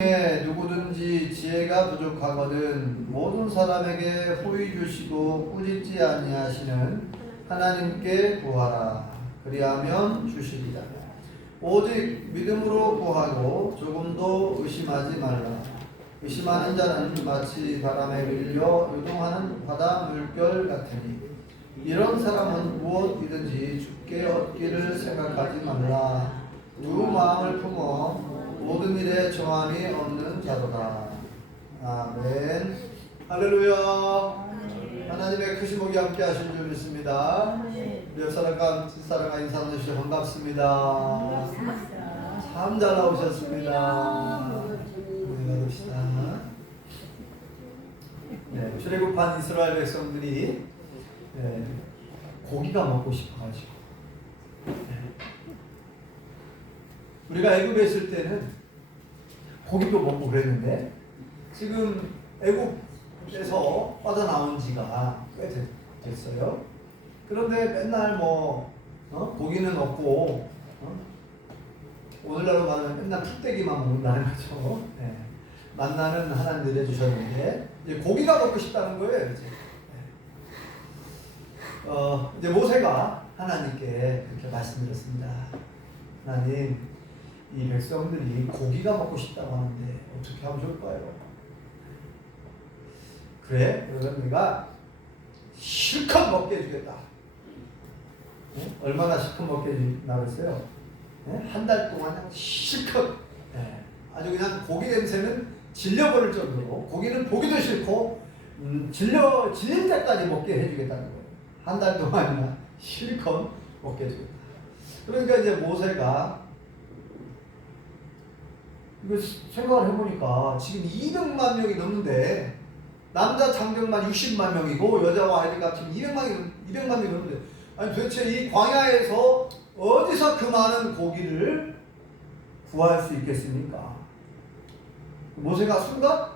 누구든지 지혜가 부족하거든 모든 사람에게 후히 주시고 꾸짖지 아니하시는 하나님께 구하라. 그리하면 주시리라. 오직 믿음으로 구하고 조금도 의심하지 말라. 의심하는 자는 마치 바람에 밀려 요동하는 바다 물결 같으니 이런 사람은 무엇이든지 주께 얻기를 생각하지 말라. 두 마음을 품어 모든 일에 정함이 없는 자도다. 아멘. 할렐루야. 하나님의 크신 복이 함께 하신 줄 믿습니다. 옆 사람과 뒷사람과 인사 나누시죠. 반갑습니다. 참 잘 나오셨습니다. 받읍시다. 네, 출애굽한 이스라엘 백성들이 고기가 먹고 싶어가지고 우리가 애굽에 있을 때는 고기도 먹고 그랬는데 지금 애굽에서 빠져나온 지가 꽤 됐어요. 그런데 맨날 고기는 없고 오늘날로 말하면 맨날 풀떼기만 먹는다는 거죠. 네. 만나는 하나님 내려주셨는데 이제 고기가 먹고 싶다는 거예요. 이제 모세가 하나님께 이렇게 말씀드렸습니다. 하나님, 이 백성들이 고기가 먹고 싶다고 하는데 어떻게 하면 좋을까요? 그래, 그러면 내가 실컷 먹게 해주겠다. 네? 얼마나 실컷 먹게 해주나 그랬어요? 네? 한 달 동안 실컷, 네. 아주 그냥 고기 냄새는 질려버릴 정도로 고기는 보기도 싫고 질릴 때까지 먹게 해주겠다는 거예요. 한 달 동안이나 실컷 먹게 해주겠다. 그러니까 이제 모세가 이거 생각을 해보니까 지금 200만 명이 넘는데 남자 장정만 60만 명이고 여자와 아이들과 합치면 200만 명이 넘는데 아니 도대체 이 광야에서 어디서 그 많은 고기를 구할 수 있겠습니까? 모세가 순간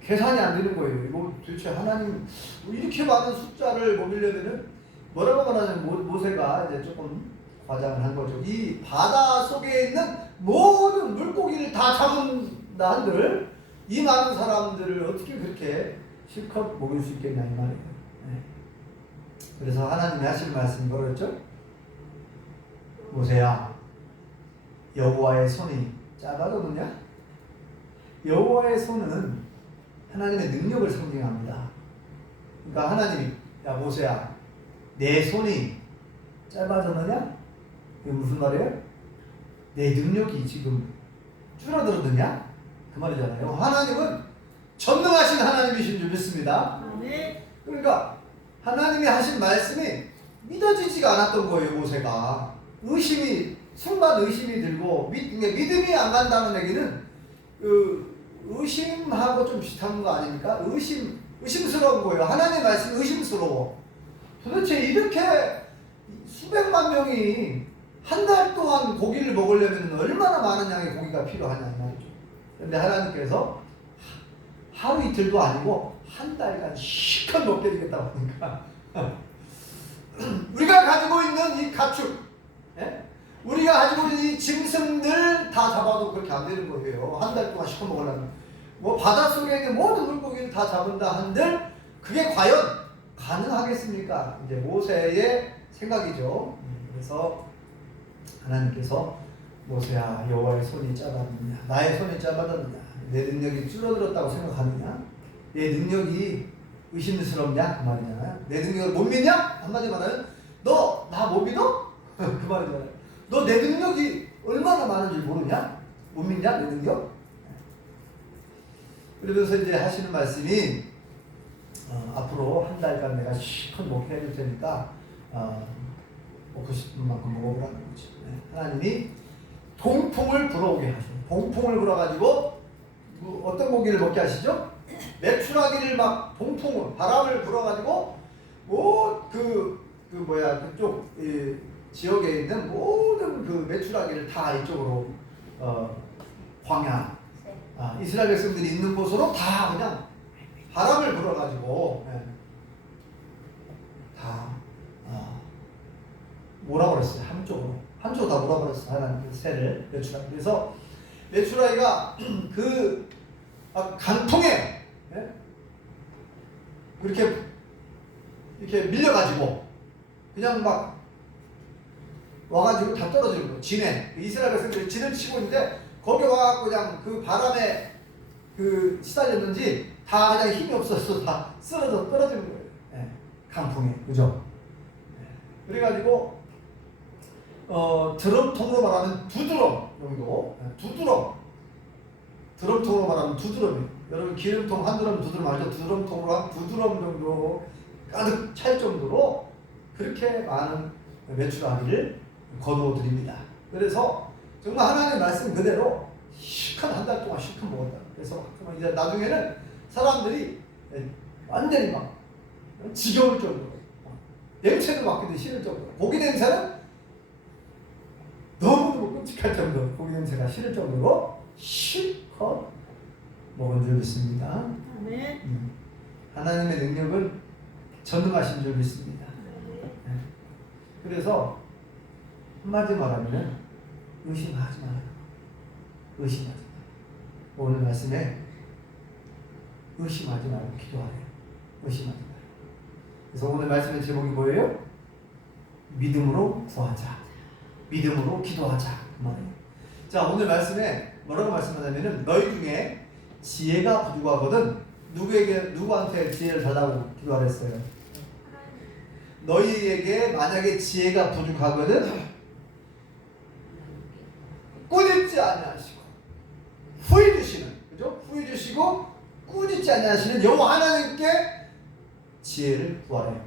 계산이 안 되는 거예요. 이거 도대체 하나님 이렇게 많은 숫자를 모으려면은 뭐라고 말하냐면 모세가 이제 조금 과장을 한 거죠. 이 바다 속에 있는 모든 물고기를 다 잡은다 한들 이 많은 사람들을 어떻게 그렇게 실컷 먹을 수 있겠냐 이 말이에요. 네. 그래서 하나님이 하신 말씀이 뭐였죠? 모세야, 여호와의 손이 짧아졌느냐? 여호와의 손은 하나님의 능력을 상징합니다. 그러니까 하나님이 야 모세야, 내 손이 짧아졌느냐? 이게 무슨 말이에요? 내 능력이 지금 줄어들었느냐? 그 말이잖아요. 하나님은 전능하신 하나님이신 줄 믿습니다. 그러니까 하나님이 하신 말씀이 믿어지지가 않았던 거예요. 모세가 순간 의심이 들고 믿음이 안 간다는 얘기는 의심하고 좀 비슷한 거 아닙니까? 의심스러운 거예요. 하나님의 말씀이 의심스러워. 도대체 이렇게 수백만 명이 한 달 동안 고기를 먹으려면 얼마나 많은 양의 고기가 필요하냐 이 말이죠. 그런데 하나님께서 하루 이틀도 아니고 한 달간 실컷 먹게 해주겠다고 하니까 우리가 가지고 있는 이 가축, 우리가 가지고 있는 이 짐승들 다 잡아도 그렇게 안 되는 거예요. 한 달 동안 실컷 먹으려면 바닷속에 있는 모든 물고기를 다 잡은다 한들 그게 과연 가능하겠습니까? 이제 모세의 생각이죠. 그래서 하나님께서 모세야, 여호와의 손이 짧았느냐, 나의 손이 짧아졌느냐, 내 능력이 줄어들었다고 생각하느냐, 내 능력이 의심스럽냐 그 말이잖아요. 내 능력을 못 믿냐? 한마디로 말하면 너 나 못 믿어? 그 말이잖아요. 너 내 능력이 얼마나 많은지 모르냐? 못 믿냐 내 능력? 그러면서 이제 하시는 말씀이 앞으로 한 달간 내가 실컷 먹게 해줄 테니까 먹고 싶은 만큼 먹어보라는 거죠. 하나님이 동풍을 불어오게 하시죠. 동풍을 불어가지고 어떤 고기를 먹게 하시죠? 메추라기를 막 동풍을 바람을 불어가지고 그쪽 지역에 있는 모든 그 메추라기를 다 이쪽으로 광야 이스라엘 백성들이 있는 곳으로 다 그냥 바람을 불어가지고 다 몰아버렸어요. 한쪽으로 다 몰아버렸어요. 하나님 새를 메추라기. 그래서 메추라기가 그 강통에 예? 이렇게 밀려가지고 그냥 막 와가지고 다 떨어지는 거예요. 진해. 이스라엘 백성들이 진을 치고 있는데 거기 와갖고 그냥 그 바람에 그 시달렸는지 다 그냥 힘이 없어서 다 쓰러져 떨어지는 거예요. 예. 강풍에. 그죠? 예. 그래가지고 드럼통으로 말하면 두 드럼 정도. 예. 두 드럼. 드럼통으로 말하면 두 드럼이에요. 여러분 기름통 한 드럼 두 드럼 알죠? 두 드럼통으로 한 두 드럼 정도 가득 찰 정도로 그렇게 많은 메추라기를 거두어 드립니다. 그래서 정말 하나님의 말씀 그대로 실컷 한 달 동안 실컷 먹었다. 그래서 이제 나중에는 사람들이 완전히 막 지겨울 정도로 냄새도 맡기도 싫을 정도로 고기 냄새는 너무너무 끔찍할 정도로 고기 냄새가 싫을 정도로 실컷 먹은 줄 믿습니다. 하나님의 능력은 전능하신 줄 믿습니다. 그래서 한마디 말하면 의심하지 말아요. 의심하지 말아요. 오늘 말씀에 의심하지 말고 기도하래요. 의심하지 말고. 그래서 오늘 말씀의 제목이 뭐예요? 믿음으로 구하자. 믿음으로 기도하자. 그 말이에요. 자, 오늘 말씀에 뭐라고 말씀하냐면은 너희 중에 지혜가 부족하거든 누구한테 지혜를 달라고 기도하랬어요? 너희에게 만약에 지혜가 부족하거든 꾸짖지 아니하시고 후회 주시는, 그죠? 후회 주시고 꾸짖지 아니하시는 여호와 하나님께 지혜를 구하래.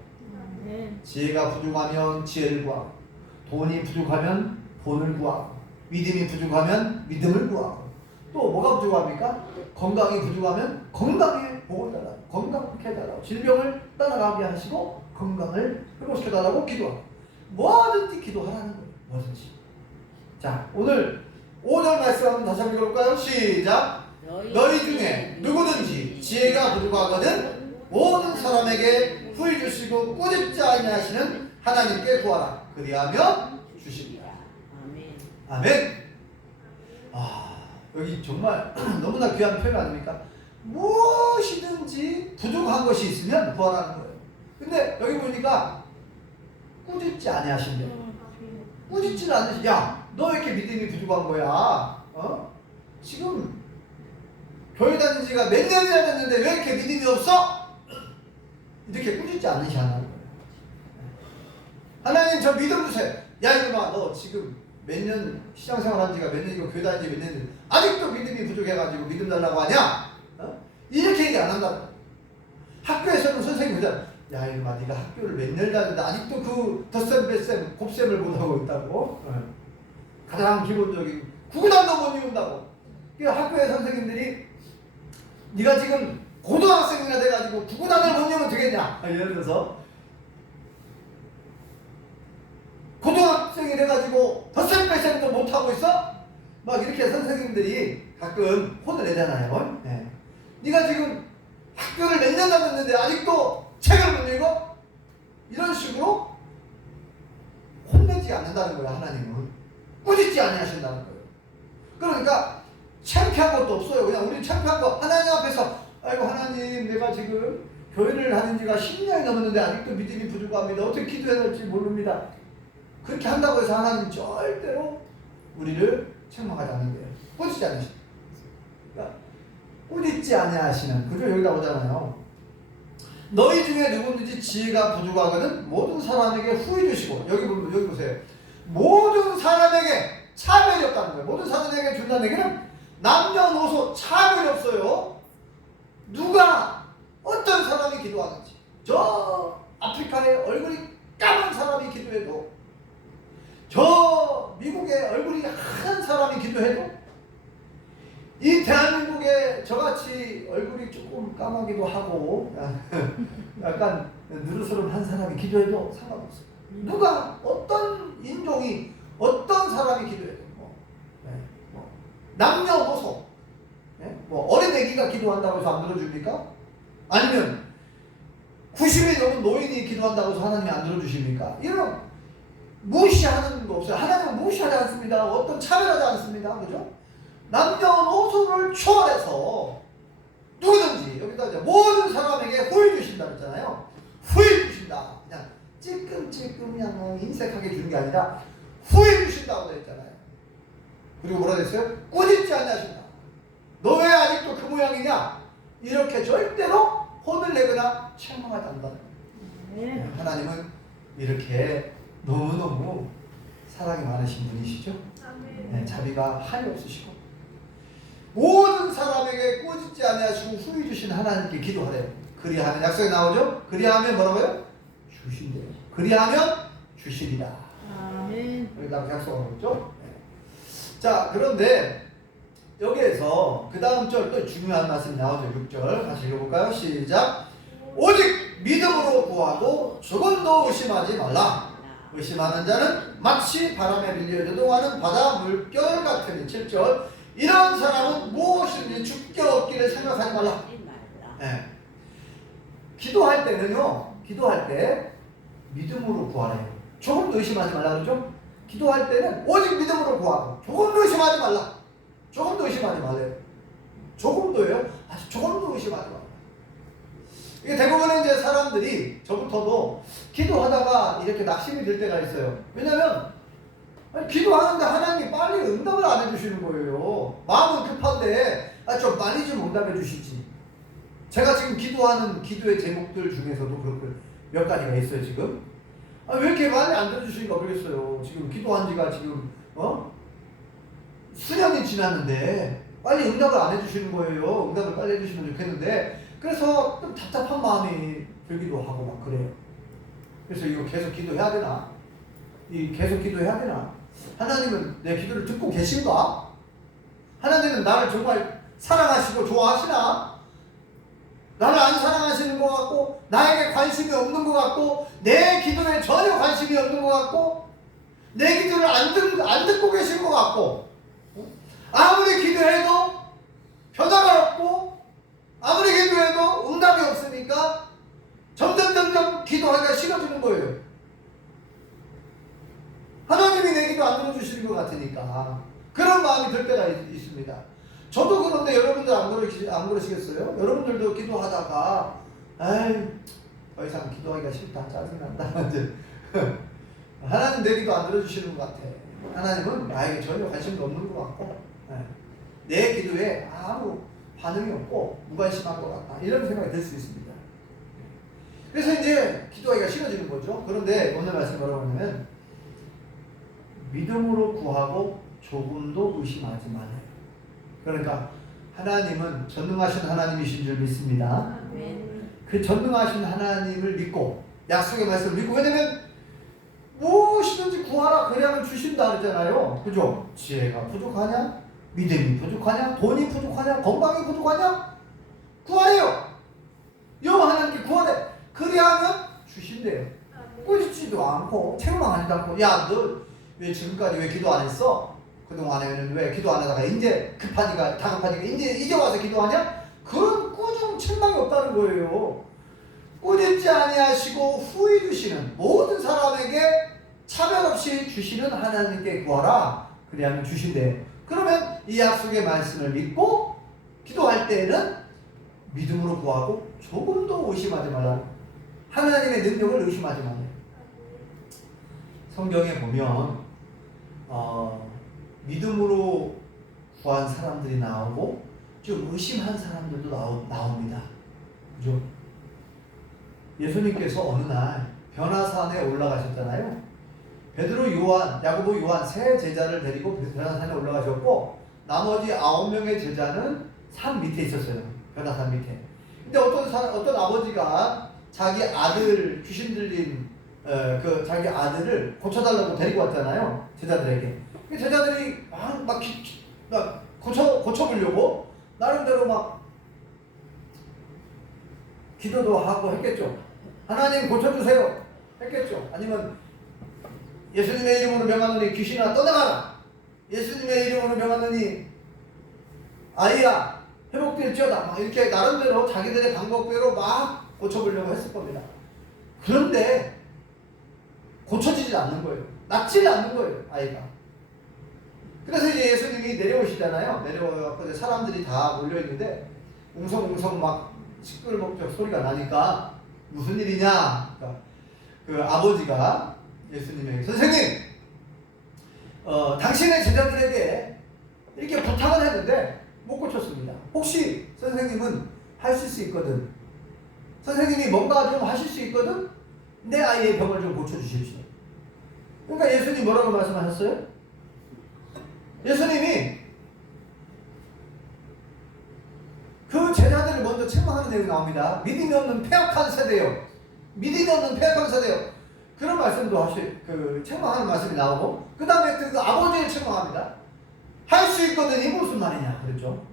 지혜가 부족하면 지혜를 구하고, 돈이 부족하면 돈을 구하고, 믿음이 부족하면 믿음을 구하고, 또 뭐가 부족합니까? 건강이 부족하면 건강에 복을 달라고, 건강케 해달라고, 질병을 떠나가게 하시고 건강을 회복시켜 달라고 기도하고, 뭐든지 기도하라는 거예요. 뭐든지. 자, 오늘 5절 말씀 한번 다시 한번 읽어볼까요? 시작! 너희 중에 누구든지 지혜가 부족하거든 모든 사람에게 후히 주시고 꾸짖지 아니하시는 하나님께 구하라. 그리하면 주시리라. 아멘. 여기 정말 너무나 귀한 표현 아닙니까? 무엇이든지 부족한 것이 있으면 구하라는 거예요. 근데 여기 보니까 꾸짖지 아니하신대요. 꾸짖지는 않으시. 야, 너 왜 이렇게 믿음이 부족한 거야? 지금 교회 다닌 지가 몇 년이나 됐는데 왜 이렇게 믿음이 없어? 이렇게 꾸짖지 않으시는 거예요. 하나님 저 믿음 주세요. 야 이놈아, 너 지금 몇 년 시장생활 한 지가 몇 년이고 교회 다닌 지 몇 년인데 아직도 믿음이 부족해가지고 믿음 달라고 하냐? 이렇게 얘기 안 한다. 학교에서는 선생님이 그러잖아. 야 이놈아, 네가 학교를 몇 년 다녔는데 아직도 그 덧셈, 뱃셈, 곱셈을 못하고 있다고. 가장 기본적인 구구단도 못 이룬다고. 그러니까 학교의 선생님들이 네가 지금 고등학생이나 돼가지고 구구단을 못 이루면 되겠냐? 예를 들어서 고등학생이 돼가지고 덧셈 뺄셈도 못하고 있어? 막 이렇게 선생님들이 가끔 혼을 내잖아요. 네. 네가 지금 학교를 몇 년 다녔는데 아직도 책을 못 읽어? 이런 식으로 혼내지 않는다는 거예요. 하나님은 꾸짖지 아니하신다는 거예요. 그러니까 창피한 것도 없어요. 그냥 우리 창피한 거 하나님 앞에서 아이고 하나님, 내가 지금 교회를 다닌 지가 10년이 넘었는데 아직도 믿음이 부족합니다. 어떻게 기도해야 될지 모릅니다. 그렇게 한다고 해서 하나님 절대로 우리를 책망하지 않는데요. 꾸짖지 않으시는. 그러니까 꾸짖지 아니하시는. 그죠? 여기다 오잖아요. 너희 중에 누구든지 지혜가 부족하거든 모든 사람에게 후히 주시고, 여기 보세요. 모든 사람에게 차별이 없다는 거예요. 모든 사람에게 준다는 얘기는 남녀노소 차별이 없어요. 누가 어떤 사람이 기도하는지, 저 아프리카에 얼굴이 까만 사람이 기도해도, 저 미국에 얼굴이 하얀 사람이 기도해도, 이 대한민국에 저같이 얼굴이 조금 까마기도 하고 약간 누르스름한 사람이 기도해도 상관없어요. 누가 어떤 인종이 어떤 사람이 기도해도 남녀노소, 어린 애기가 기도한다고 해서 안 들어줍니까? 아니면 90이 넘은 노인이 기도한다고 해서 하나님이 안 들어주십니까? 이런 무시하는 거 없어요. 하나님은 무시하지 않습니다. 어떤 차별하지 않습니다. 그죠? 남녀노소를 초월해서 누구든지 여기다 이제 모든 사람에게 후회 주신다 그랬잖아요. 후회 주신다. 그냥 찔끔찔끔 그냥 인색하게 주는 게 아니라 후회 주신다고 그랬잖아요. 그리고 뭐라 그랬어요? 꾸짖지 않으신다. 너 왜 아직도 그 모양이냐? 이렇게 절대로 혼을 내거나 책망하지 않는다. 하나님은 이렇게 너무너무 사랑이 많으신 분이시죠? 네, 자비가 한이 없으시고 모든 사람에게 꾸짖지 아니하시고 후히 주신 하나님께 기도하래요. 그리하면 약속에 나오죠? 그리하면 뭐라고요? 주신대요. 그리하면 주시리라. 아멘. 여기다가 약속하고 있죠? 네. 자, 그런데 여기에서 그 다음 절 또 중요한 말씀이 나오죠. 6절 다시 읽어볼까요? 시작. 오직 믿음으로 구하고 조금도 의심하지 말라. 의심하는 자는 마치 바람에 밀려 요동하는 바다 물결 같으니. 7절. 이런 사람은 무엇이든지 죽게 얻기를 생각하지 말라. 네. 기도할 때는요, 기도할 때 믿음으로 구하래요. 조금도 의심하지 말라 그러죠? 기도할 때는 오직 믿음으로 구하고 조금도 의심하지 말라. 조금도 의심하지 말래요. 조금도예요? 아주 조금도 의심하지 말라. 이게 대부분의 이제 사람들이 저부터도 기도하다가 이렇게 낙심이 들 때가 있어요. 왜냐면 아니, 기도하는데 하나님이 빨리 응답을 안 해주시는 거예요. 마음은 급한데 좀 많이 좀 응답해 주시지. 제가 지금 기도하는 기도의 제목들 중에서도 그렇고 몇 가지가 있어요 지금. 왜 이렇게 많이 안 들어주시는가 모르겠어요. 지금 기도한 지가 지금 수년이 지났는데 빨리 응답을 안 해주시는 거예요. 응답을 빨리 해주시면 좋겠는데 그래서 좀 답답한 마음이 들기도 하고 막 그래요. 그래서 이거 계속 기도해야 되나? 계속 기도해야 되나? 하나님은 내 기도를 듣고 계신가? 하나님은 나를 정말 사랑하시고 좋아하시나? 나를 안 사랑하시는 것 같고 나에게 관심이 없는 것 같고 내 기도에 전혀 관심이 없는 것 같고 내 기도를 안 듣고 계신 것 같고 아무리 기도해도 변화가 없고 아무리 기도해도 응답이 없으니까 점점 기도하기가 싫어지는 거예요. 하나님이 내 기도 안 들어주시는 것 같으니까 그런 마음이 들 때가 있습니다. 저도 그런데 여러분들 안 그러시겠어요? 여러분들도 기도하다가 아이 더 이상 기도하기가 싫다 짜증난다 이제 하나님 내 기도 안 들어주시는 것 같아. 하나님은 나에게 전혀 관심도 없는 것 같고 내 기도에 아무 반응이 없고 무관심한 것 같다 이런 생각이 들 수 있습니다. 그래서 이제 기도하기가 싫어지는 거죠. 그런데 오늘 말씀 뭐라고 하냐면 믿음으로 구하고 조금도 의심하지 말아요. 그러니까 하나님은 전능하신 하나님이신 줄 믿습니다. 그 전능하신 하나님을 믿고 약속의 말씀을 믿고 왜냐면 무엇이든지 구하라 그래야만 주신다 그랬잖아요. 그죠? 지혜가 부족하냐? 믿음이 부족하냐? 돈이 부족하냐? 건강이 부족하냐? 구하래요. 여호와 하나님께 구하래. 그래야만 주신대요. 꾸짖지도 않고 책망하지도 않고 야 너 왜 지금까지 왜 기도 안 했어? 그동안에는 왜 기도 안 하다가 이제 급하니까 다급하니까 이제 와서 기도하냐? 그런 꾸중 책망이 없다는 거예요. 꾸짖지 아니하시고 후히 주시는 모든 사람에게 차별 없이 주시는 하나님께 구하라. 그래야만 주신대. 그러면 이 약속의 말씀을 믿고 기도할 때는 믿음으로 구하고 조금도 의심하지 말라. 하나님의 능력을 의심하지 말라. 성경에 보면 믿음으로 구한 사람들이 나오고 좀 의심한 사람들도 나옵니다. 그죠? 예수님께서 어느 날 변화산에 올라가셨잖아요. 베드로, 요한, 야고보, 요한 세 제자를 데리고 변화산에 올라가셨고 나머지 9명의 제자는 산 밑에 있었어요. 변화산 밑에. 근데 어떤 아버지가 자기 아들 귀신 들린 자기 아들을 고쳐달라고 데리고 왔잖아요. 제자들에게. 제자들이 막 고쳐보려고 나름대로 막 기도도 하고 했겠죠. 하나님 고쳐주세요 했겠죠. 아니면 예수님의 이름으로 명하노니 귀신아 떠나가라. 예수님의 이름으로 명하노니 아이야 회복될지어다. 막 이렇게 나름대로 자기들의 방법대로 막 고쳐보려고 했을 겁니다. 그런데 고쳐지지 않는 거예요. 낫지 않는 거예요. 아이가. 그래서 이제 예수님이 내려오시잖아요. 내려와서 사람들이 다 몰려있는데 웅성웅성 막 시끌벅적 소리가 나니까 무슨 일이냐? 그러니까 그 아버지가 예수님에게 선생님, 당신의 제자들에게 이렇게 부탁을 했는데 못 고쳤습니다. 혹시 선생님은 하실 수 있거든. 선생님이 뭔가 좀 하실 수 있거든. 내 아이의 병을 좀 고쳐주십시오. 그러니까 예수님 뭐라고 말씀하셨어요? 예수님이 그 제자들을 먼저 책망하는 내용이 나옵니다. 믿음이 없는 패역한 세대요. 믿음이 없는 패역한 세대요. 그런 말씀도 책망하는 말씀이 나오고, 그 다음에 그 아버지를 책망합니다. 할 수 있거든. 이 무슨 말이냐 그랬죠.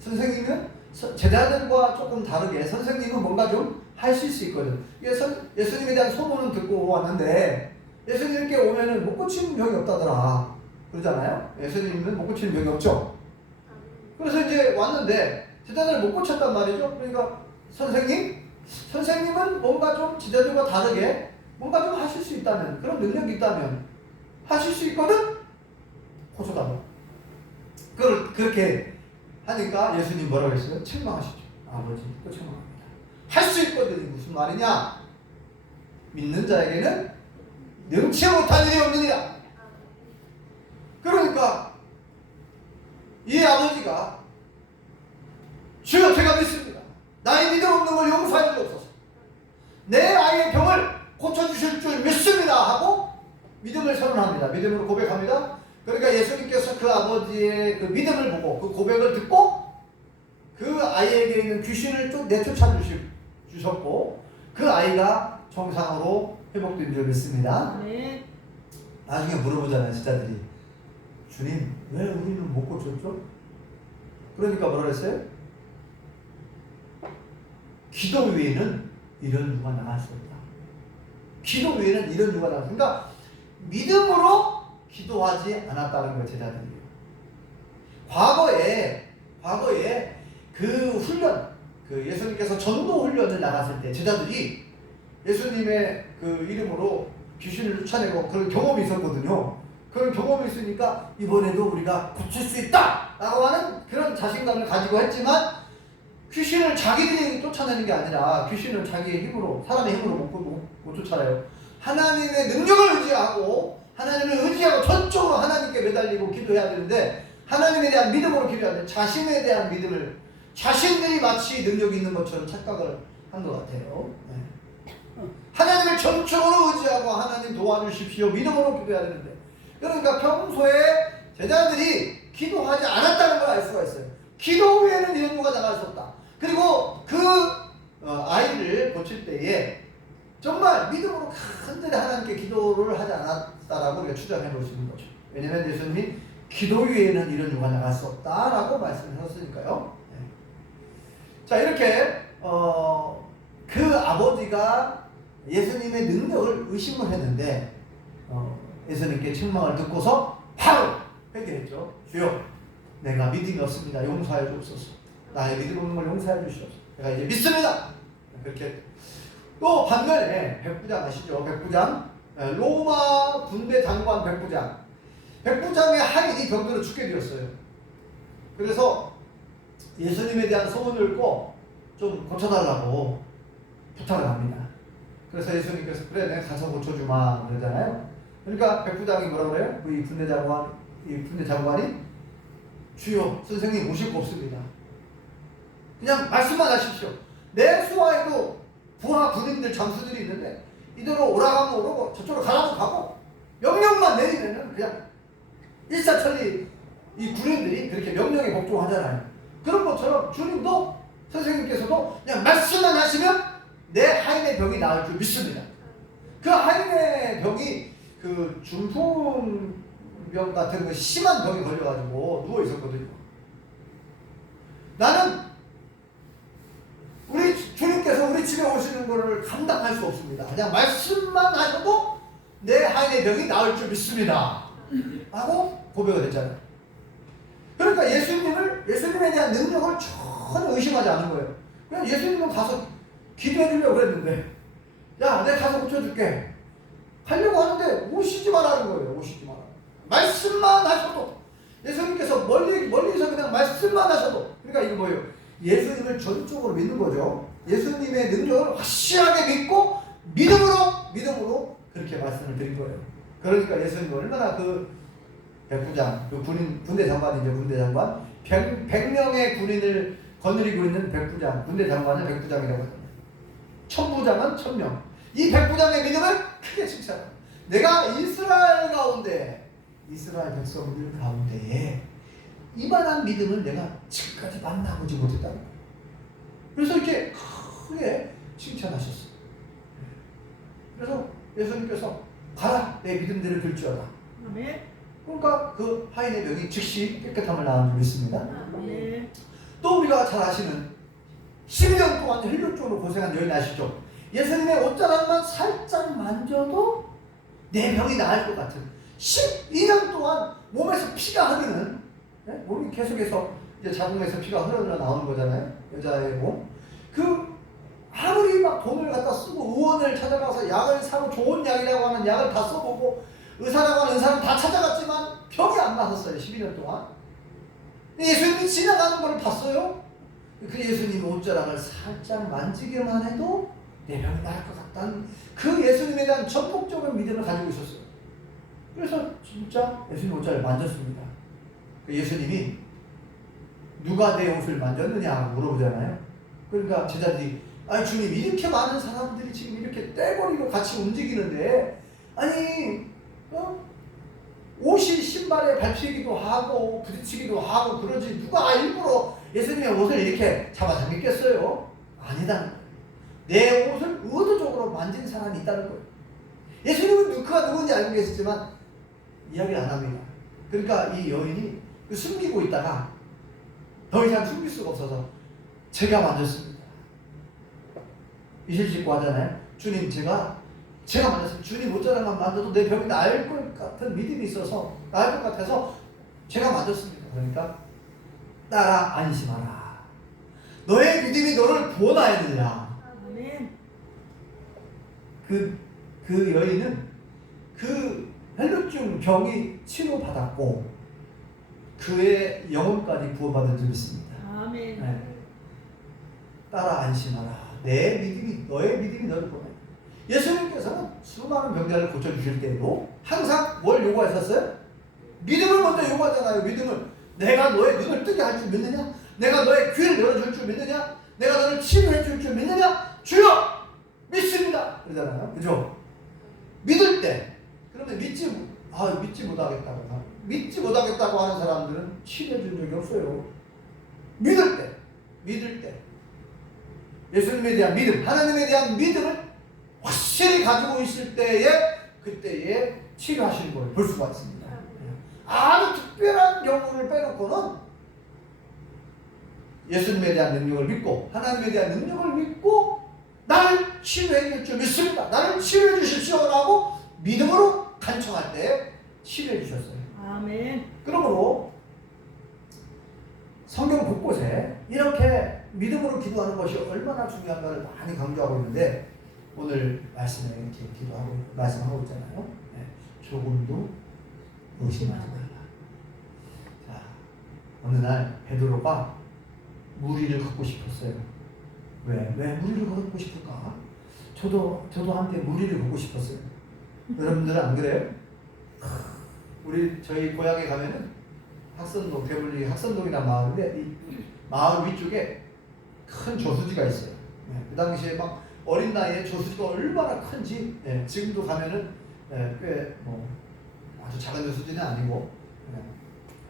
선생님은 제자들과 조금 다르게 선생님은 뭔가 좀 하실 수 있거든. 예수님에 대한 소문은 듣고 왔는데 예수님께 오면은 못 고치는 병이 없다더라 그러잖아요. 예수님은 못 고치는 병이 없죠. 그래서 이제 왔는데 제자들을 못 고쳤단 말이죠. 그러니까 선생님은 뭔가 좀 제자들과 다르게 뭔가 좀 하실 수 있다면, 그런 능력이 있다면 하실 수 있거든? 고쳐달라. 그렇게 하니까 예수님 뭐라고 했어요? 책망하시죠. 아버지 또 책망합니다. 할 수 있거든. 무슨 말이냐? 믿는 자에게는 능치 못할 일이 없느니라. 그러니까 이 아버지가 주여 제가 믿습니다. 나의 믿음 없는 걸 용서해 주옵소서. 내 아이의 병을 고쳐주실 줄 믿습니다 하고 믿음을 선언합니다. 믿음으로 고백합니다. 그러니까 예수님께서 그 아버지의 그 믿음을 보고 그 고백을 듣고 그 아이에게 있는 귀신을 또 내쫓아 주셨고 그 아이가 정상으로 회복된 줄 믿습니다. 네. 나중에 물어보잖아요. 제자들이 주님 왜 우리는 못 고쳤죠? 그러니까 뭐라 그랬어요? 기도 외에는 이런 유가 나갈 수 없다. 기도 외에는 이런 유가 나갈 수 없다. 그러니까 믿음으로 기도하지 않았다는 거예요. 제자들이요. 과거에 그 훈련, 그 예수님께서 전도 훈련을 나갔을 때 제자들이 예수님의 그 이름으로 귀신을 쫓아내고 그런 경험이 있었거든요. 그런 경험이 있으니까 이번에도 우리가 고칠 수 있다! 라고 하는 그런 자신감을 가지고 했지만 귀신을 자기들이 쫓아내는 게 아니라 귀신을 자기의 힘으로, 사람의 힘으로 못 쫓아내요. 하나님의 능력을 의지하고 하나님을 의지하고 전적으로 하나님께 매달리고 기도해야 되는데 하나님에 대한 믿음으로 기도해야 돼. 자신에 대한 믿음을 자신들이 마치 능력이 있는 것처럼 착각을 한 것 같아요. 네. 하나님을 전적으로 의지하고 하나님 도와주십시오. 믿음으로 기도해야 되는데 그러니까 평소에 제자들이 기도하지 않았다는 걸 알 수가 있어요. 기도 외에는 이런 유가 나갈 수 없다. 그리고 그 아이를 고칠 때에 정말 믿음으로 간절히 하나님께 기도를 하지 않았다라고 우리가 추정해 볼 수 있는 거죠. 왜냐하면 예수님이 기도 외에는 이런 유가 나갈 수 없다라고 말씀하셨으니까요. 네. 자, 이렇게 그 아버지가 예수님의 능력을 의심을 했는데 예수님께 책망을 듣고서 바로 회개했죠. 주여, 내가 믿음이 없습니다. 용서해 주옵소서. 나의 믿음 없는 걸 용서해 주시옵소서. 내가 이제 믿습니다. 그렇게. 또 반면에 백부장 아시죠? 백부장, 로마 군대 장관 백부장. 백부장의 하인이 병들어 죽게 되었어요. 그래서 예수님에 대한 소문을 듣고 좀 고쳐달라고 부탁을 합니다. 그래서 예수님께서 그래 내가 가서 고쳐주마 그러잖아요. 그러니까 백부장이 뭐라고 그래요? 이 군대 장관이 주여 선생님 오실 거 없습니다. 그냥 말씀만 하십시오. 내 수하에도 부하 군인들 장수들이 있는데 이대로 오라가면 오라고 저쪽으로 가라면 가고 명령만 내리면은 그냥 일사천리 이 군인들이 그렇게 명령에 복종하잖아요. 그런 것처럼 주님도 선생님께서도 그냥 말씀만 하시면 내 하인의 병이 나을 줄 믿습니다. 그 하인의 병이 그 중풍병 같은 그 심한 병이 걸려가지고 누워 있었거든요. 나는 우리 주님께서 우리 집에 오시는 것을 감당할 수 없습니다. 그냥 말씀만 하셔도 내 하인의 병이 나을 줄 믿습니다. 하고 고백을 했잖아요. 그러니까 예수님에 대한 능력을 전혀 의심하지 않은 거예요. 그냥 예수님은 가서 기도해 주려고 그랬는데, 야, 내가 가서 고쳐줄게. 하려고 하는데 오시지 말라는 거예요. 오시지 마라. 말씀만 하셔도, 예수님께서 멀리서 그냥 말씀만 하셔도, 그러니까 이거 뭐예요? 예수님을 전적으로 믿는 거죠. 예수님의 능력을 확실하게 믿고 믿음으로 그렇게 말씀을 드린 거예요. 그러니까 예수님이 얼마나 그 백부장, 그 군대 장관이죠. 군대 장관 100명의 군인을 거느리고 있는 백부장, 군대 장관을 백부장이라고 합니다. 천부장은 1000명. 이 백부장의 믿음을 크게 칭찬합니다. 내가 이스라엘 가운데, 이스라엘 백성들 가운데에 이만한 믿음을 내가 지금까지 만나보지 못했다는 거예요. 그래서 이렇게 크게 칭찬하셨어요. 그래서 예수님께서 가라, 내 믿음대로 될 줄 알아. 아멘. 그러니까 그 하인의 병이 즉시 깨끗함을 나온 줄 믿습니다. 아멘. 또 우리가 잘 아시는 12년 동안 혈육적으로 고생한 여인 아시죠? 예수님의 옷자락만 살짝 만져도 내 병이 나을 것 같은 12년 동안 몸에서 피가 흐르는, 몸이 계속해서 이제 자궁에서 피가 흘러 나오는 거잖아요. 여자의 몸. 아무리 막 돈을 갖다 쓰고 의원을 찾아가서 약을 사고 좋은 약이라고 하는 약을 다 써보고 의사라고 하는 의사는 다 찾아갔지만 병이 안 나았어요. 12년 동안. 예수님이 지나가는 걸 봤어요. 그 예수님 옷자락을 살짝 만지기만 해도 내 병이 나을 것 같다는 그 예수님에 대한 전폭적인 믿음을 가지고 있었어요. 그래서 진짜 예수님 옷자락을 만졌습니다. 예수님이 누가 내 옷을 만졌느냐 물어보잖아요. 그러니까 제자들이, 아니 주님, 이렇게 많은 사람들이 지금 이렇게 떼버리고 같이 움직이는데, 아니 옷이 신발에 밟히기도 하고 부딪히기도 하고 그러지 누가 일부러 예수님의 옷을 이렇게 잡아당겼겠어요? 아니다는 거예요. 내 옷을 의도적으로 만진 사람이 있다는 거예요. 예수님은 그가 누군지 알고 계시지만 이야기를 안 합니다. 그러니까 이 여인이 숨기고 있다가 더 이상 숨길 수가 없어서 제가 만졌습니다. 이실 짓고 하잖아요. 주님, 제가 만졌습니다. 주님 옷자락만 만져도 내 병이 나을 것 같은 믿음이 있어서, 나을 것 같아서 제가 만졌습니다. 그러니까 따라 안심하라. 너의 믿음이 너를 구원하였느냐. 아멘. 그 여인은 그 혈루증 병이 치료받았고 그의 영혼까지 구원받은 줄 믿습니다. 아멘. 네. 따라 안심하라. 너의 믿음이 너를 구원해. 예수님께서는 수많은 병자를 고쳐주실 때에도 항상 뭘 요구하셨어요? 믿음을 먼저 요구하잖아요. 믿음을. 내가 너의 눈을 뜨게 할 줄 믿느냐? 내가 너의 귀를 열어줄 줄 믿느냐? 내가 너를 치료해 줄 줄 믿느냐? 주여! 믿습니다! 그러잖아요. 그죠? 믿을 때, 그러면 믿지 못하겠다고. 믿지 못하겠다고 하는 사람들은 치료해 준 적이 없어요. 믿을 때. 예수님에 대한 믿음, 하나님에 대한 믿음을 확실히 가지고 있을 때에, 그때에 치료하시는 걸 볼 수가 있습니다. 아주 특별한 경우를 빼놓고는 예수님에 대한 능력을 믿고 하나님에 대한 능력을 믿고 나를 치료해 줄 줄 믿습니다. 나를 치료해 주십시오라고 믿음으로 간청할 때 치료해 주셨어요. 아멘. 그러므로 성경 곳곳에 이렇게 믿음으로 기도하는 것이 얼마나 중요한가를 많이 강조하고 있는데, 오늘 말씀에 이렇게 말씀하고 있잖아요. 네. 조금도 의심하지 말라. 자, 어느 날 베드로가 무리를 걷고 싶었어요. 왜 무리를 걷고 싶을까? 저도 한때 무리를 걷고 싶었어요. 여러분들은 안 그래요? 저희 고향에 가면은 학선동, 대불리 학선동이라는 마을인데 이 마을 위쪽에 큰 저수지가 있어요. 네, 그 당시에 막 어린 나이에 저수지가 얼마나 큰지, 지금도 가면은 꽤 아주 작은 저수지는 아니고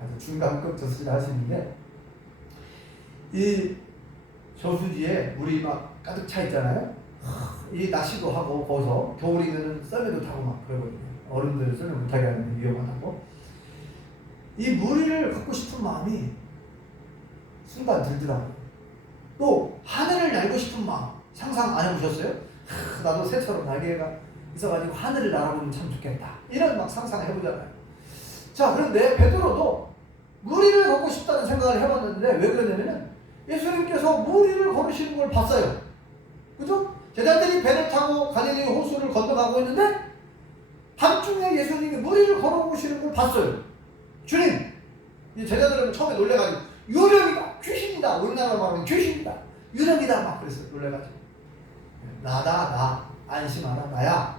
아주 중간급 저수지를 할 수 있는데, 이 저수지에 물이 막 가득 차 있잖아요. 이 낚시도 하고 거기서 겨울이면은 썰매도 타고 막 그러거든요. 어른들 썰매 못하게 하는 위험하다고. 이 무리를 갖고 싶은 마음이 순간 들더라고요. 또 하늘을 날고 싶은 마음 상상 안 해보셨어요? 나도 새처럼 날개가 있어가지고 하늘을 날아보면 참 좋겠다, 이런 막 상상을 해보잖아요. 자, 그런데 베드로도 무리를 걷고 싶다는 생각을 해봤는데 왜 그러냐면은 예수님께서 무리를 걸으시는 걸 봤어요. 그죠? 제자들이 배를 타고 갈릴리 호수를 건너가고 있는데 밤중에 예수님이 무리를 걸어오시는 걸 봤어요. 주님, 이 제자들은 처음에 놀래가지고 유령이다, 귀신이다, 우리나라로 말하면 귀신이다, 유령이다 막 그랬어요. 놀래가지고 나다, 나 안심하라, 나야.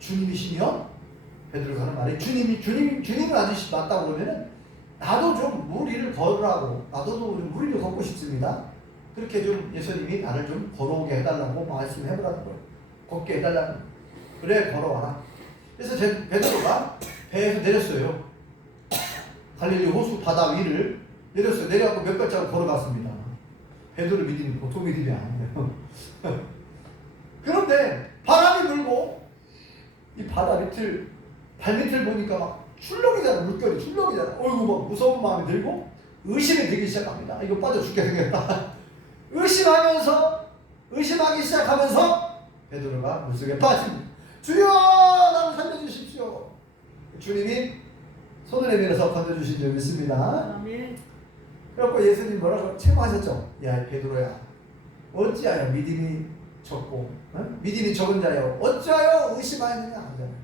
주님이시며 베드로가 하는 말이 주님을 아저씨 맞다고 그러면은 나도 좀 무리를 걸으라고, 나도 좀 무리를 걷고 싶습니다. 그렇게 좀 예수님이 나를 좀 걸어오게 해달라고 말씀해보라는 거예요. 걷게 해달라는 거예요. 그래, 걸어와라. 그래서 베드로가 배에서 내렸어요. 갈릴리 호수 바다 위를 내렸어요. 내려갖고 몇 발자국 걸어갔습니다. 베드로 믿음이 보통 믿음이 아니에요. 그런데 바람이 불고 이 바다 밑을, 발밑을 보니까 막 출렁이잖아. 물결이 출렁이잖아. 어이구 막 무서운 마음이 들고 의심이 들기 시작합니다. 이거 빠져 죽게 생겼다. 의심하기 시작하면서 베드로가 물속에 빠집니다. 주여, 나를 살려주십시오. 주님이 손을 내밀어서 건져주신 줄 믿습니다. 아멘. 그래갖고 예수님 뭐라고 책망하셨죠? 야 베드로야, 어찌하여 믿음이 적고 믿음이 적은 자여 어찌하여 의심하였느냐 하잖아요.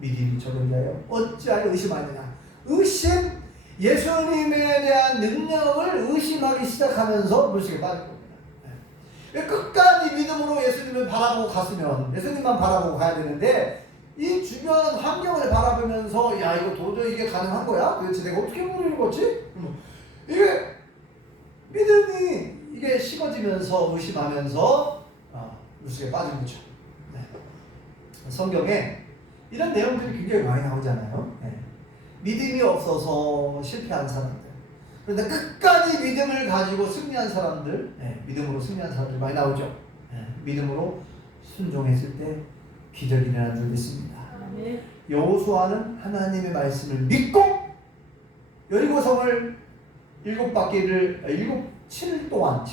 믿음이 적은 자여 어찌하여 의심하였느냐. 의심, 예수님에 대한 능력을 의심하기 시작하면서 물속에 빠진 겁니다. 끝까지 믿음으로 예수님을 바라보고 갔으면 예수님만 바라보고 가야 되는데 이 주변 환경을 바라보면서 야 이거 도저히 이게 가능한 거야? 도대체 내가 어떻게 무리를 걷지? 이게 믿음이 이게 식어지면서 의심하면서 물속에 빠진 거죠. 네. 성경에 이런 내용들이 굉장히 많이 나오잖아요. 네. 믿음이 없어서 실패한 사람들, 그런데 끝까지 믿음을 가지고 승리한 사람들, 네. 믿음으로 승리한 사람들 많이 나오죠. 네. 믿음으로 순종했을 때 기적이 일어난 줄 믿습니다. 아멘. 여호수아는 하나님의 말씀을 믿고 여리고성을 7일 동안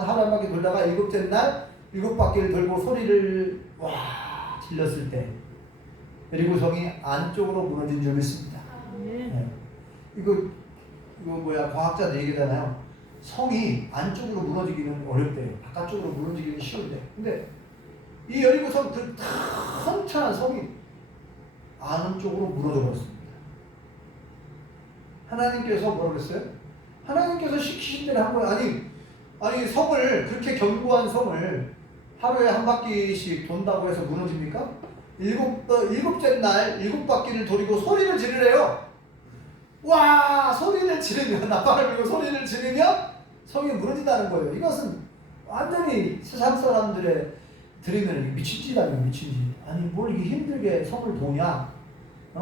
하루 한 바퀴 돌다가 7째 날 7바퀴를 돌고 소리를 와 질렀을 때 여리고성이 안쪽으로 무너진 줄 믿습니다. 아멘. 네. 이거 과학자들 얘기잖아요. 성이 안쪽으로 무너지기는 어렵대요. 바깥쪽으로 무너지기는 쉬운데. 근데 이 여리고성 그 탄탄한 성이 안쪽으로 무너져 버렸습니다. 하나님께서 뭐라고 그랬어요? 하나님께서 시키신 대로 한 거예요. 아니 성을, 그렇게 견고한 성을 하루에 한 바퀴씩 돈다고 해서 무너집니까? 7째 날 7바퀴를 돌리고 소리를 지르래요. 와, 소리를 지르면, 나팔을 불고 소리를 지르면 성이 무너진다는 거예요. 이것은 완전히 세상 사람들의 들으면 미친 짓 아니에요, 미친 짓. 아니 뭘 이렇게 힘들게 성을 도냐?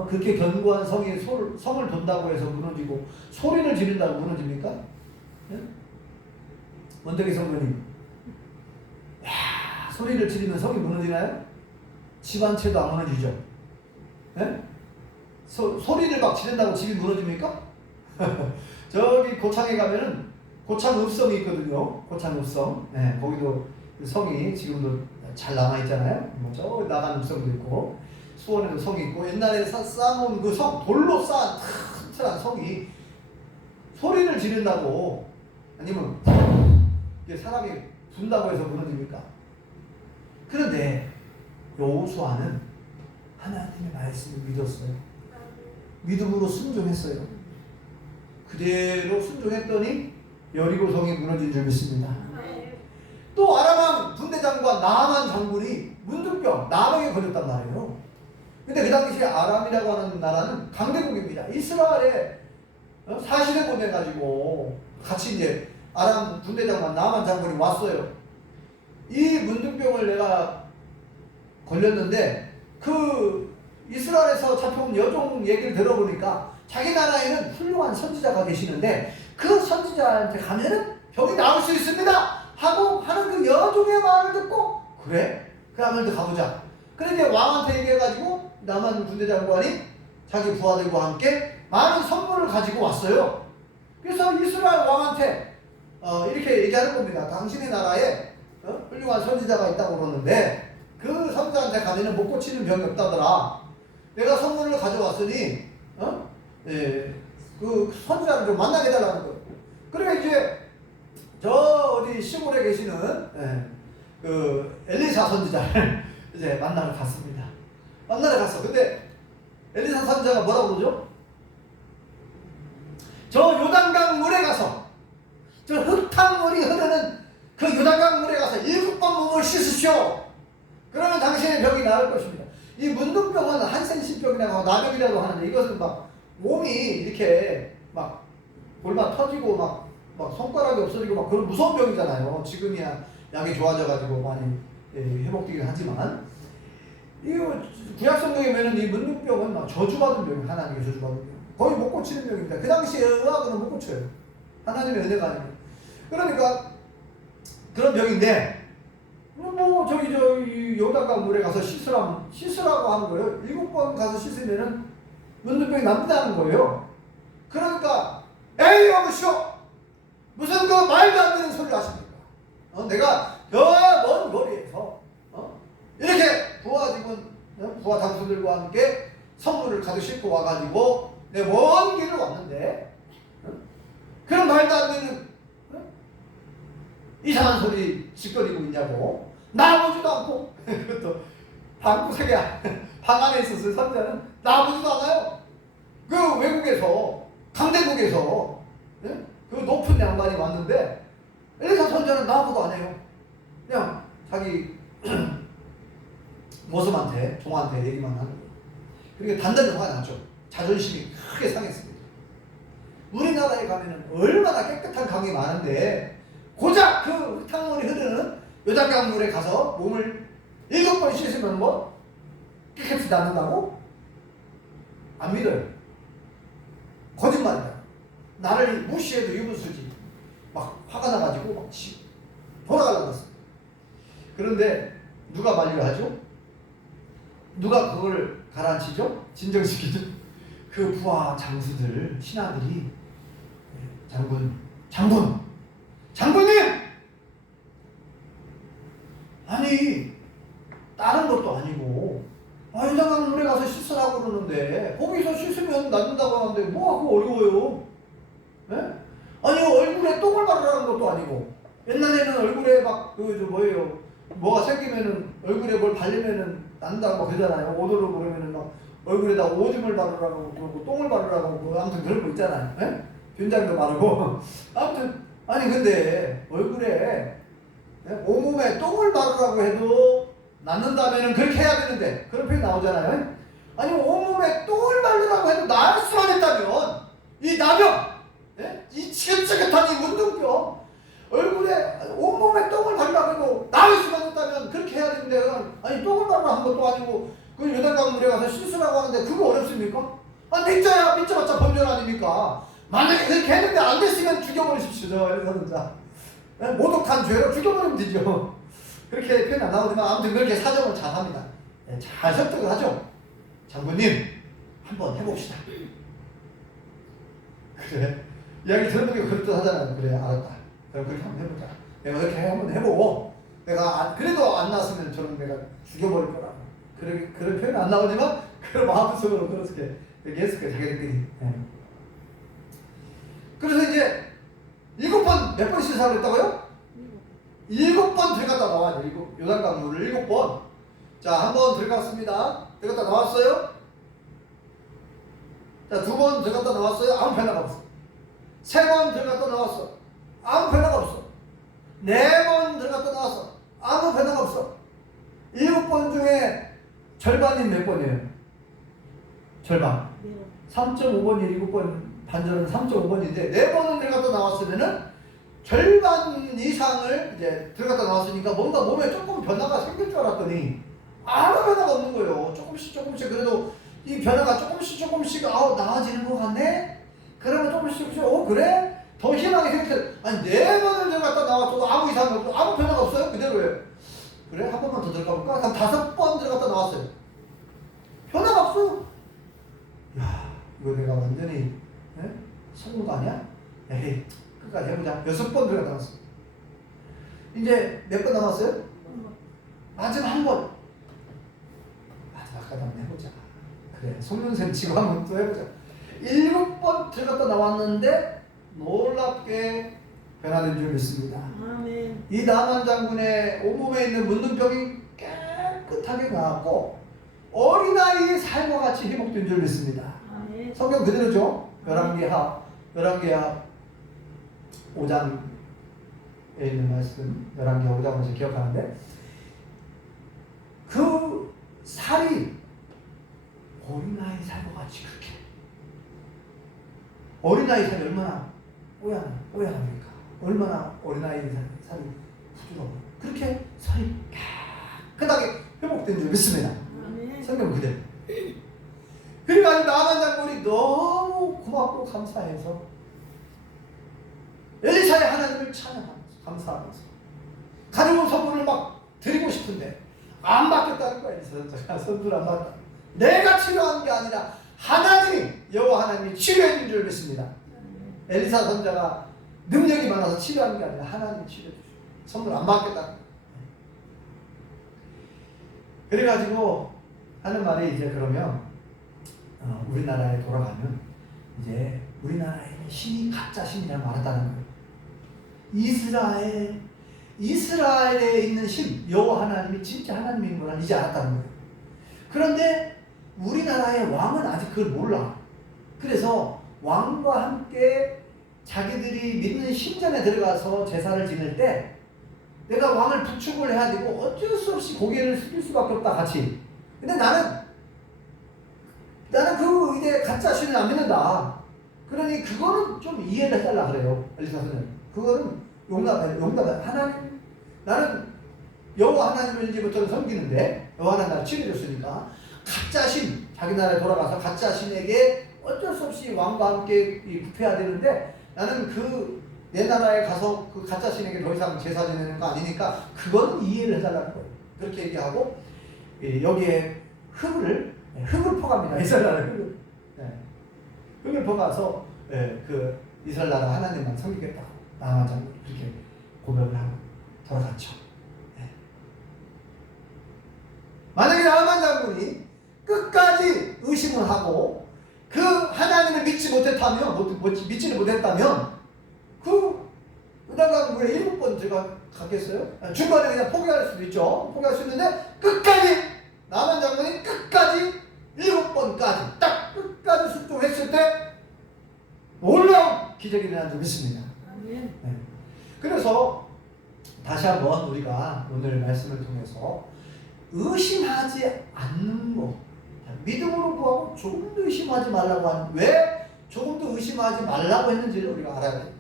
그렇게 견고한 성이 성을 돈다고 해서 무너지고 소리를 지른다고 무너집니까? 네? 원덕이 성도님, 야, 소리를 지르면 성이 무너지나요? 집 한 채도 안 무너지죠? 네? 소리를 막 지른다고 집이 무너집니까? 저기 고창에 가면은 고창읍성이 있거든요. 고창읍성. 네, 거기도 성이 지금도 잘 남아있잖아요. 저 나간 읍성도 있고 수원에도 성이 있고 옛날에 쌓아놓은 그 성, 돌로 쌓은 튼튼한 성이 소리를 지른다고 아니면 사람이 분다고 해서 무너집니까? 그런데 여호수아는 하나님의 말씀을 믿었어요. 믿음으로 순종했어요. 그대로 순종했더니 여리고성이 무너진 줄 믿습니다. 또 아람왕 군대장관 나아만 장군이 문둥병, 나병에 걸렸단 말이에요. 근데 그 당시에 아람이라고 하는 나라는 강대국입니다. 이스라엘에 사실에 보내가지고 같이 이제 아람 군대장관 나아만 장군이 왔어요. 이 문둥병을 내가 걸렸는데 그 이스라엘에서 잡혀온 여종 얘기를 들어보니까 자기 나라에는 훌륭한 선지자가 계시는데 그 선지자한테 가면은 병이 나을 수 있습니다 하고 하는 그 여종의 말을 듣고 그래? 그러면 가보자. 그래 이제 왕한테 얘기해가지고 남한 군대장관이 자기 부하들과 함께 많은 선물을 가지고 왔어요. 그래서 이스라엘 왕한테 이렇게 얘기하는 겁니다. 당신의 나라에 훌륭한 선지자가 있다고 그러는데 그 선지자한테 가면은 못 고치는 병이 없다더라. 내가 선물을 가져왔으니 그 선지자를 좀 만나게 해달라는 거예요. 그래 이제 저 어디 시골에 계시는 그 엘리사 선지자를 이제 만나러 갔습니다. 만나러 갔어. 근데 엘리사 선지자가 뭐라고 그러죠? 저 요단강 물에 가서 저 흙탕물이 흐르는 그 요단강 물에 가서 7번 몸을 씻으시오. 그러면 당신의 병이 나을 것입니다. 이 문둥병은 한센신병이라고 하고 나병이라고 하는데 이것은 막 몸이 이렇게 막 골마 터지고 막 손가락이 없어지고 막 그런 무서운 병이잖아요. 지금이야 약이 좋아져가지고 많이 회복되긴 하지만 이거 구약성경에 이 문둥병은 막 저주받은 병이에요. 하나님의 저주받은 병. 거의 못 고치는 병입니다. 그 당시에 의학으로는 못 고쳐요. 하나님의 은혜가 아닙니다. 그러니까 그런 병인데 저기 요단강 물에 가서 씻으라고 하는 거예요. 7번 가서 씻으면은 문둥병이 납니다는 거예요. 그러니까 에이 여보시오 무슨 그 말도 안 되는 소리를 하십니까? 내가 저 먼 거리에서 이렇게 부하 장수들과 함께 선물을 가득 싣고 와가지고 내 먼 길을 왔는데 그런 말도 안 되는 이상한 소리 짓거리고 있냐고. 나보지도 않고 그것도 방구석에 방 안에 있었어요. 선자는 나보지도 않아요. 그 외국에서 강대국에서 그 높은 양반이 왔는데 엘리사 선자는 나보고 안 해요. 그냥 자기 모습한테 종한테 얘기만 하는 거예요. 그러니까 단단히 화가 났죠. 자존심이 크게 상했습니다. 우리나라에 가면은 얼마나 깨끗한 강이 많은데 고작 그 흙탕물이 흐르는 요단강 물에 가서 몸을 7번 씻으면 뭐 깨끗이 낫는다고? 안 믿어요. 거짓말이다. 나를 무시해도 유분수지. 막 화가 나가지고 막 돌아가려고 했어. 그런데 누가 만류를 하죠? 누가 그걸 가라앉히죠? 진정시키죠? 그 부하 장수들, 신하들이 장군님! 아니 다른 것도 아니고 요단강 물에 가서 씻으라고 그러는데 거기서 씻으면 낫는다고 하는데 뭐하고 어려워요? 네? 아니 얼굴에 똥을 바르라는 것도 아니고 옛날에는 얼굴에 막 뭐가 생기면은 얼굴에 뭘 바르면은 난다고 그러잖아요. 오도로 그러면은 막 얼굴에다 오줌을 바르라고 그러고 똥을 바르라고 그러고 아무튼 그런 거 있잖아요. 네? 균장도 바르고 아무튼 아니 근데 얼굴에 온몸에 똥을 바르라고 해도 낫는다면은 그렇게 해야 되는데 그런 표현이 나오잖아요. 아니 온몸에 똥을 바르라고 해도 나을 수만 있다면 이 나병 이 지긋지긋한 이 문둥병 얼굴에 온몸에 똥을 바르라고 해도 나을 수만 있다면 그렇게 해야 되는데 아니 똥을 바르라 한 것도 아니고 그 요단강 물에 가서 씻으라고 하는데 그거 어렵습니까? 믿자야 믿자봤자 범죄 아닙니까? 만약에 그렇게 했는데 안 됐으면 죽여버리십시오. 자 모독한 죄로 죽여버리면 되죠. 그렇게 표현 안 나오지만 아무튼 그렇게 사정을 잘 합니다. 잘 설득을 하죠. 장군님 한번 해봅시다. 그래 이야기 들은 게 그럴듯하잖아요. 그래 알았다. 그럼 그렇게 한번 해보자. 내가 그렇게 한번 해보고 내가 그래도 안 났으면 저는 내가 죽여버릴 거라고. 그런 표현이 안 나오지만 그런 마음속으로 그렇게 얘기했을 거예요. 자기들끼리. 그래서 이제 7번 몇 번 씻으라고 했다고요? 7번 들어갔다 나와야 돼. 요단강 물을 7번. 자, 한 번 들어갔습니다. 들어갔다 나왔어요? 자, 2번 들어갔다 나왔어요? 아무 변화가 없어. 3번 들어갔다 나왔어. 아무 변화가 없어. 4번 들어갔다 나왔어. 아무 변화가 없어. 7번 중에 절반이 몇 번이에요? 절반. 3.5번이 7번 반절은 3.5번인데 4번은 들어갔다 나왔으면은 절반 이상을 이제 들어갔다 나왔으니까 뭔가 몸에 조금 변화가 생길 줄 알았더니 아무 변화가 없는 거예요. 조금씩 그래도 이 변화가 조금씩 나아지는 것 같네? 그러면 조금씩 그래? 더 희망이 생겼어요. 아니 4번을 들어갔다 나왔어도 아무 이상 없고 아무 변화가 없어요? 그대로예요. 그래? 한 번만 더 들어가 볼까? 그럼 5번 들어갔다 나왔어요. 변화가 없어. 야 이거 내가 완전히 속는 거 아니야? 에이 끝까지 해보자. 6번 들어갔다 나왔어. 이제 몇 번 남았어요? 마지막 한 번. 마지막까지 한번 해보자. 그래 속는셈 치고 한번 또 해보자. 7번 들어갔다 나왔는데 놀랍게 변화된 줄 믿습니다. 아멘. 이 나만 장군의 온몸에 있는 문둥병이 깨끗하게 나왔고 어린아이의 삶과 같이 회복된 줄 믿습니다. 아멘. 성경 그대로죠. 열왕기하 5장에 있는 말씀, 열왕기하 5장을 기억하는데 그 살이 어린아이 삶과 같이 그렇게 어린아이 살이 얼마나 뽀얀합니까? 얼마나 어린아이 살이 부드러워. 그렇게 살이 깨끗하게 회복된 줄 믿습니다. 아멘. 성경 그대로. 그러니까 나만 장군이 너무 고맙고 감사해서 엘리사의 하나님을 찬양하면서 감사하면서 가져온 선물을 막 드리고 싶은데 안 받겠다는 거야. 엘리사가 선물 안 받다. 내가 치료한 게 아니라 하나님이 여호와 하나님이 치료해 준 줄 믿습니다. 엘리사 선자가 능력이 많아서 치료한 게 아니라 하나님이 치료해 주시고 선물 안 받겠다. 그래가지고 하는 말이 이제 그러면 우리나라에 돌아가면 이제 우리나라에는 신이 가짜 신이라고 말했다는 거예요. 이스라엘에 있는 신 여호와 하나님이 진짜 하나님인 걸 이제 알았다는 거예요. 그런데 우리나라의 왕은 아직 그걸 몰라. 그래서 왕과 함께 자기들이 믿는 신전에 들어가서 제사를 지낼 때 내가 왕을 부축을 해야 되고 어쩔 수 없이 고개를 숙일 수밖에 없다 같이. 근데 나는 그 이제 가짜 신을 안 믿는다. 그러니 그거는 좀 이해를 해달라 그래요. 엘리사 선생님. 그거는 용납해. 하나님, 나는 여호와 하나님을 이제부터는 섬기는데 여호와 하나님 나를 치료해줬으니까 가짜 신, 자기 나라에 돌아가서 가짜 신에게 어쩔 수 없이 왕과 함께 부패해야 되는데 나는 내 나라에 가서 그 가짜 신에게 더 이상 제사 지내는 거 아니니까 그거는 이해를 해달라는 거예요. 그렇게 얘기하고 여기에 흙을 퍼갑니다. 이스라엘 나라 흙을. 흙을 퍼가서 그 이스라엘 나라 하나님만 섬기겠다고 나아만 장군이 그렇게 고백을 하고 돌아갔죠. 만약에 나아만 장군이 끝까지 의심을 하고 그 하나님을 믿지를 못했다면 그 은하강물에 7번 들어갔겠어요? 중간에 그냥 포기할 수도 있죠. 포기할 수 있는데 끝까지 나아만 장군이 끝까지 7번까지 딱 끝까지 순종했을 때 놀라운 기적이 일어난 줄 믿습니다. 아멘. 그래서 다시 한번 우리가 오늘 말씀을 통해서 의심하지 않는 것, 믿음으로 구하고 조금도 의심하지 말라고 하는, 왜 조금도 의심하지 말라고 했는지를 우리가 알아야 됩니다.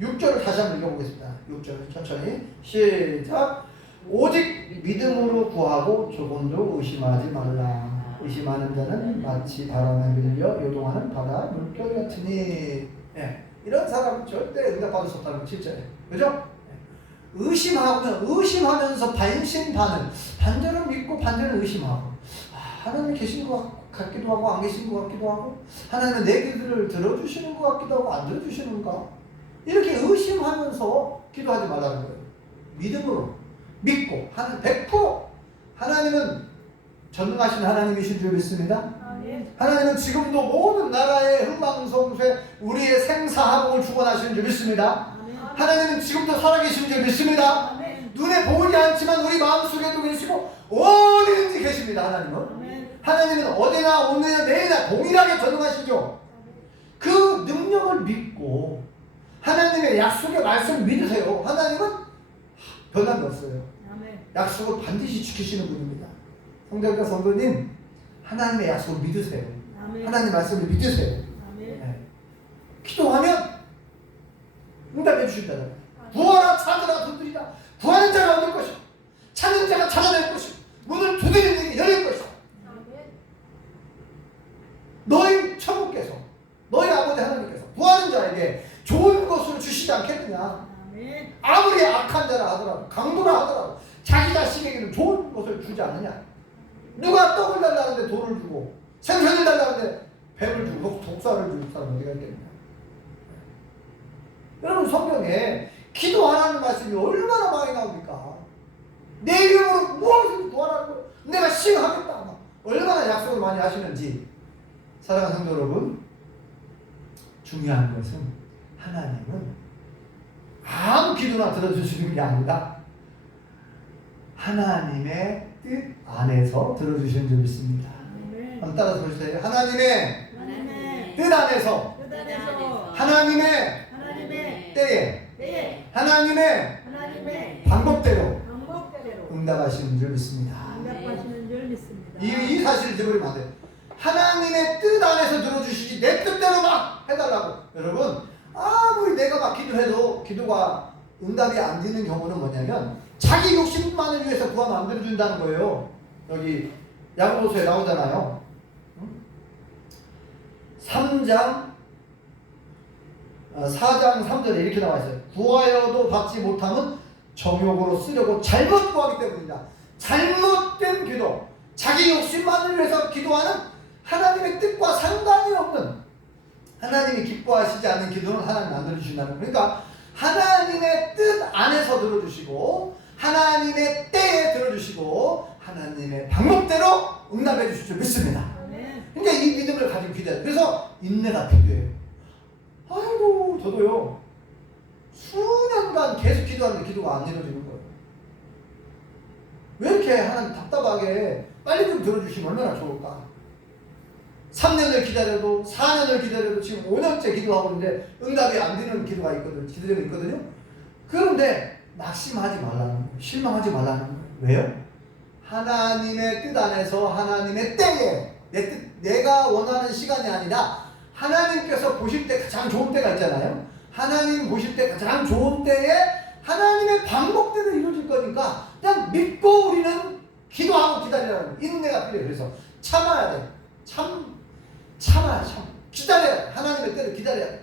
6절을 다시 한번 읽어보겠습니다. 6절 천천히 시작. 오직 믿음으로 구하고 조금도 의심하지 말라. 의심하는 자는 마치 바람에 밀려 요동하는 바다 물결 같으니. 이런 사람은 절대 응답받을 수 없다는 7절에. 그죠? 의심하면서 반전은 믿고 반전은 의심하고, 하나님 계신 것 같기도 하고 안 계신 것 같기도 하고, 하나님은 내 기도를 들어주시는 것 같기도 하고 안 들어주시는가, 이렇게 의심하면서 기도하지 말라는 거예요. 믿음으로 믿고 100% 하나님은 전능하신 하나님이신 줄 믿습니다. 하나님은 지금도 모든 나라의 흥망성쇠 우리의 생사하복을 축원하시는 줄 믿습니다. 하나님은 지금도 살아계신 줄 믿습니다. 눈에 보이지 않지만 우리 마음속에도 계시고 어디든지 계십니다. 하나님은 어디나 오늘이나 내일이나 동일하게 전능하시죠. 그 능력을 믿고 하나님의 약속의 말씀을 믿으세요. 하나님은 변함이 없어요. 약속을 반드시 지키시는 분입니다. 성도님과 성도님, 하나님의 약속을 믿으세요. 하나님의 말씀을 믿으세요. 기도하면 응답해 주신다잖아요. 구하라 찾으라 두드리라. 구하는 자가 얻을 것이고 찾는 자가 찾아낼 것이고 문을 두드리는 이에게 열릴 것이고 너희 천국께서 너희 아버지 하나님께서 구하는 자에게 좋은 것을 주시지 않겠느냐. 아무리 악한 자라 하더라도 강도라 하더라도 자기 자식에게는 좋은 것을 주지 않느냐. 누가 떡을 달라는데 돈을 주고 생선을 달라는데 뱀을 주고 독사를 줄 사람 어디가 있겠느냐. 여러분, 성경에 기도하라는 말씀이 얼마나 많이 나옵니까? 내 이름으로 무엇을 도와라는 거, 내가 시행하겠다, 얼마나 약속을 많이 하시는지. 사랑하는 성도 여러분, 중요한 것은 하나님은 아무 기도나 들어주시는 게 아니라 하나님의 뜻 안에서 들어주시는 줄 믿습니다. 아멘. 한번 따라서 보세요. 하나님의 하나님의 뜻 안에서 뜻 안에서 하나님의 하나님의 때에 때에 하나님의 하나님의 방법대로 방법대로 응답하시는 줄 믿습니다. 응답하시는 줄 믿습니다. 이 사실을 잊어버리면 안 돼요. 하나님의 뜻 안에서 들어주시지 내 뜻대로 막 해달라고. 여러분 아무리 내가 막 기도해도 기도가 응답이 안 되는 경우는 뭐냐면 자기 욕심만을 위해서 구하면 안 들어준다는 거예요. 여기 야고보서에 나오잖아요. 4장 3절에 이렇게 나와 있어요. 구하여도 받지 못함은 정욕으로 쓰려고 잘못 구하기 때문이다. 잘못된 기도, 자기 욕심만을 위해서 기도하는 하나님의 뜻과 상관이 없는, 하나님이 기뻐하시지 않는 기도는 하나님 안 들어주신다는 거예요. 그러니까 하나님의 뜻 안에서 들어주시고 하나님의 때에 들어주시고 하나님의 방법대로 응답해 주실 줄 믿습니다. 아멘. 그러니까 이 믿음을 가지고 기도해요. 그래서 인내가 필요해요. 아이고 저도요 수년간 계속 기도하는데 기도가 안 이루어지는 거예요. 왜 이렇게 하나님 답답하게 빨리 좀 들어주시면 얼마나 좋을까. 3년을 기다려도 4년을 기다려도 지금 5년째 기도하고 있는데 응답이 안 되는 기도가 있거든요. 그런데 낙심하지 말라는 거예요. 실망하지 말라는 거예요. 왜요? 하나님의 뜻 안에서 하나님의 때에 내가 원하는 시간이 아니라 하나님께서 보실 때 가장 좋은 때가 있잖아요. 하나님 보실 때 가장 좋은 때에 하나님의 방법대로 이루어질 거니까 그냥 믿고 우리는 기도하고 기다리라는 거예요. 인내가 필요해요. 그래서 참아야 돼요. 참아야 기다려야 돼. 하나님의 때를 기다려야 돼.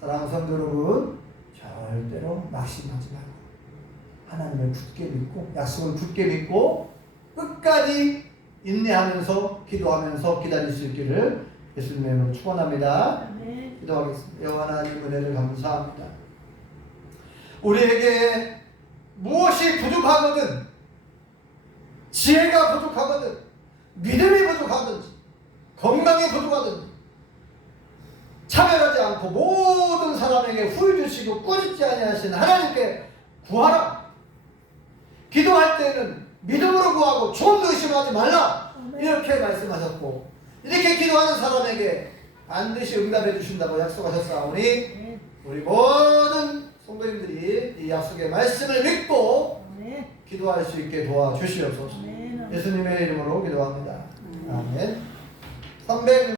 사랑하는 성도 여러분, 절대로 낙심하지 말고 하나님을 굳게 믿고 약속을 굳게 믿고 끝까지 인내하면서 기도하면서 기다릴 수 있기를 예수님의 이름으로 축원합니다. 아멘. 기도하겠습니다. 여호와 하나님 은혜를 감사합니다. 우리에게 무엇이 부족하거든, 지혜가 부족하거든, 믿음이 부족하든지 건강이 부족하든지 차별하지 않고 모든 사람에게 후회 주시고 꾸짖지 아니하시는 하나님께 구하라. 기도할 때는 믿음으로 구하고 조금도 의심하지 말라. 이렇게 말씀하셨고 이렇게 기도하는 사람에게 반드시 응답해 주신다고 약속하셨사오니 네. 우리 모든 성도님들이 이 약속의 말씀을 믿고 아멘. 기도할 수 있게 도와주시옵소서. 아멘. 예수님의 이름으로 기도합니다. 아멘. 300